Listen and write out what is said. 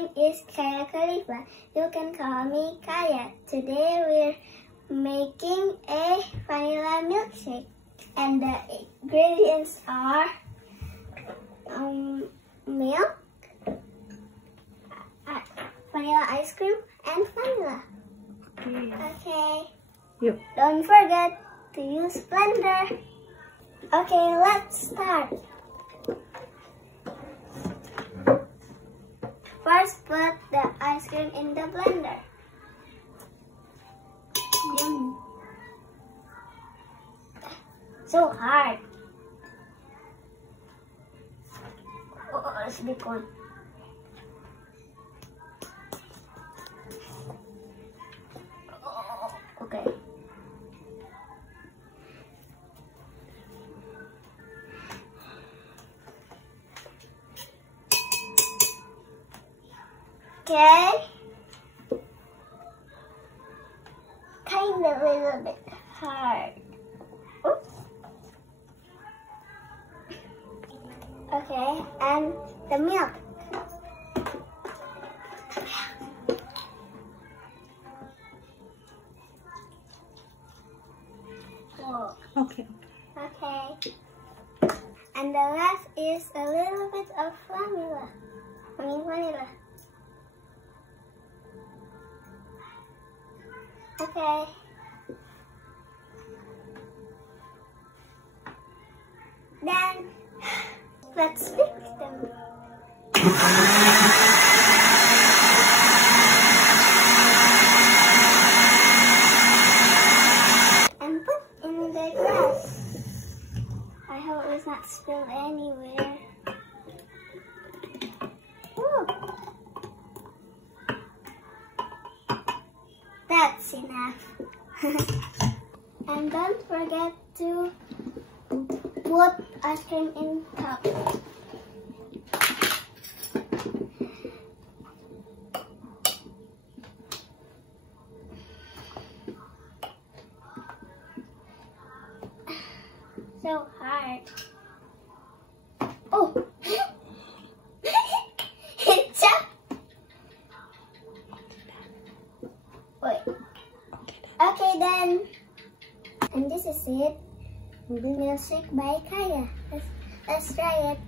name is Kaia P2. You can call me Kaia. Today we're making a vanilla milkshake, and the ingredients are milk, vanilla ice cream, and vanilla. Okay. Yep. Don't forget to use blender. Okay, let's start. First, put the ice cream in the blender. So hard. Oh, it's big one. Okay. Okay. Kind of a little bit hard. Oops. Okay, and the milk. Whoa. Okay. Okay. And the last is a little bit of vanilla. Vanilla. Okay. Then let's mix them. And put in the glass. I hope it's not spilled anywhere. Ooh. That's enough. And don't forget to put ice cream in cup. So hard. Oh! It's up. Wait. Okay then. And this is it. The milkshake by Kaia. Let's try it.